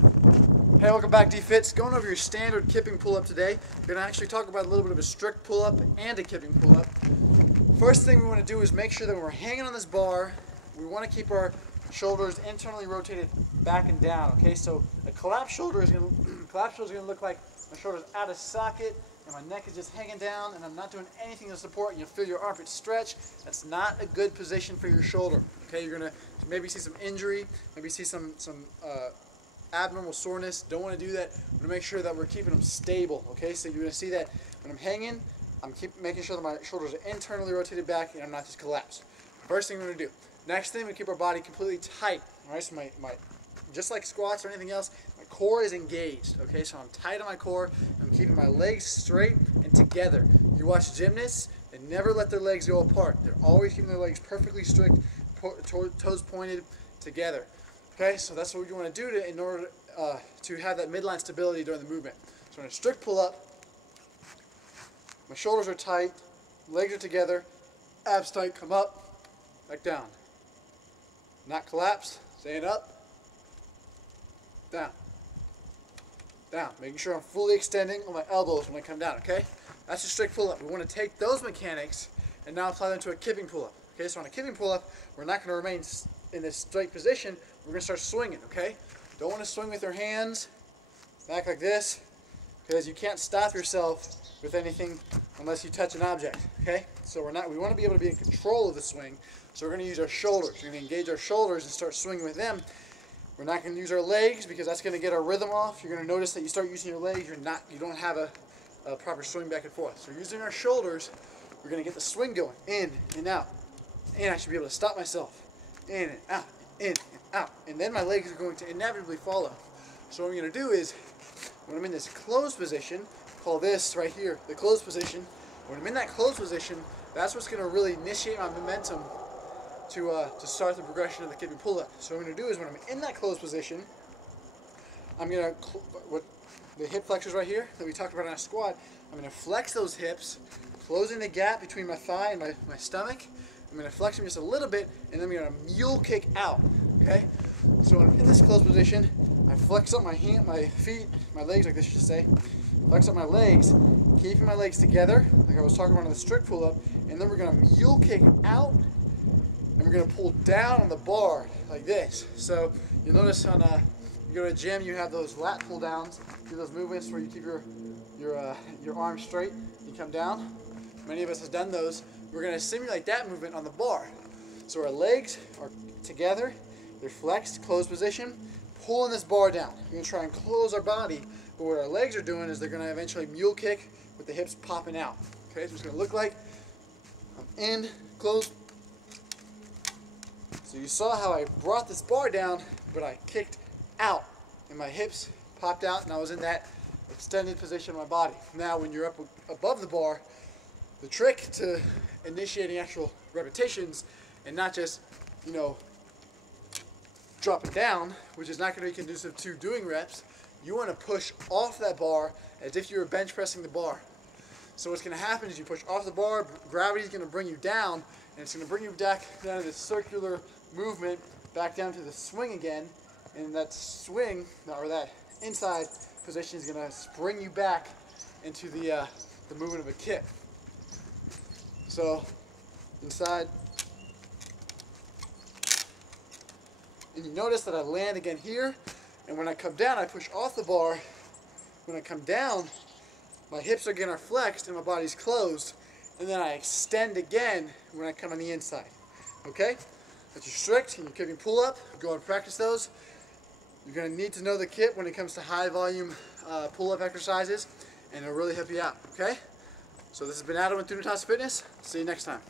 Hey, welcome back, D-Fits. Going over your standard kipping pull-up today. We're going to actually talk about a little bit of a strict pull-up and a kipping pull-up. First thing we want to do is make sure that when we're hanging on this bar, we want to keep our shoulders internally rotated back and down. Okay, so a collapsed shoulder is going to look like my shoulders out of socket and my neck is just hanging down and I'm not doing anything to support, and you'll feel your armpit stretch. That's not a good position for your shoulder. Okay, you're going to maybe see some injury, maybe see some abnormal soreness. Don't want to do that. We want to make sure that we're keeping them stable. Okay, so you're going to see that when I'm hanging, I'm making sure that my shoulders are internally rotated back and I'm not just collapsed. First thing we're going to do. Next thing, we keep our body completely tight. All right, so my just like squats or anything else, my core is engaged. Okay, so I'm tight on my core. I'm keeping my legs straight and together. You watch gymnasts, they never let their legs go apart. They're always keeping their legs perfectly strict, toes pointed together. Okay, so that's what you want to do in order to have that midline stability during the movement. So in a strict pull-up, my shoulders are tight, legs are together, abs tight, come up, back down. Not collapsed, staying up, down, down. Making sure I'm fully extending on my elbows when I come down, okay? That's a strict pull-up. We want to take those mechanics and now apply them to a kipping pull-up. Okay, so on a kipping pull-up, we're not going to remain in this straight position. We're going to start swinging, okay? Don't want to swing with your hands back like this, because you can't stop yourself with anything unless you touch an object, okay? So we want to be able to be in control of the swing, so we're going to use our shoulders. We're going to engage our shoulders and start swinging with them. We're not going to use our legs because that's going to get our rhythm off. You're going to notice that you start using your legs, you don't have a proper swing back and forth. So using our shoulders, we're going to get the swing going, in and out. And I should be able to stop myself. In and out, in and out. And then my legs are going to inevitably follow. So what I'm going to do is, when I'm in this closed position, call this right here the closed position. When I'm in that closed position, that's what's going to really initiate my momentum to start the progression of the kipping pull-up. So what I'm going to do is, when I'm in that closed position, I'm going to, the hip flexors right here that we talked about in our squat, I'm going to flex those hips, closing the gap between my thigh and my stomach. I'm going to flex them just a little bit, and then I'm going to mule kick out. Okay? So when I'm in this closed position, I flex up my feet, my legs, like this you should say. Flex up my legs, keeping my legs together, like I was talking about in the strict pull-up, and then we're going to mule kick out, and we're going to pull down on the bar like this. So you'll notice you go to a gym, you have those lat pull downs, do those movements where you keep your arms straight, you come down. Many of us have done those. We're going to simulate that movement on the bar. So our legs are together, they're flexed, closed position, pulling this bar down. We're going to try and close our body, but what our legs are doing is they're going to eventually mule kick with the hips popping out. Okay, so it's going to look like I'm in, closed. So you saw how I brought this bar down, but I kicked out, and my hips popped out, and I was in that extended position of my body. Now when you're up above the bar, the trick to initiating actual repetitions and not just, dropping down, which is not going to be conducive to doing reps, you want to push off that bar as if you were bench pressing the bar. So what's going to happen is you push off the bar, gravity is going to bring you down, and it's going to bring you back down to this circular movement, back down to the swing again, and that swing, or that inside position, is going to bring you back into the movement of a kip. So, inside, and you notice that I land again here, and when I come down, I push off the bar. When I come down, my hips again are flexed and my body's closed, and then I extend again when I come on the inside. Okay? That's your strict and your kipping pull-up. Go and practice those. You're going to need to know the kip when it comes to high volume pull-up exercises, and it'll really help you out. Okay? So this has been Adam with Dunetos Fitness. See you next time.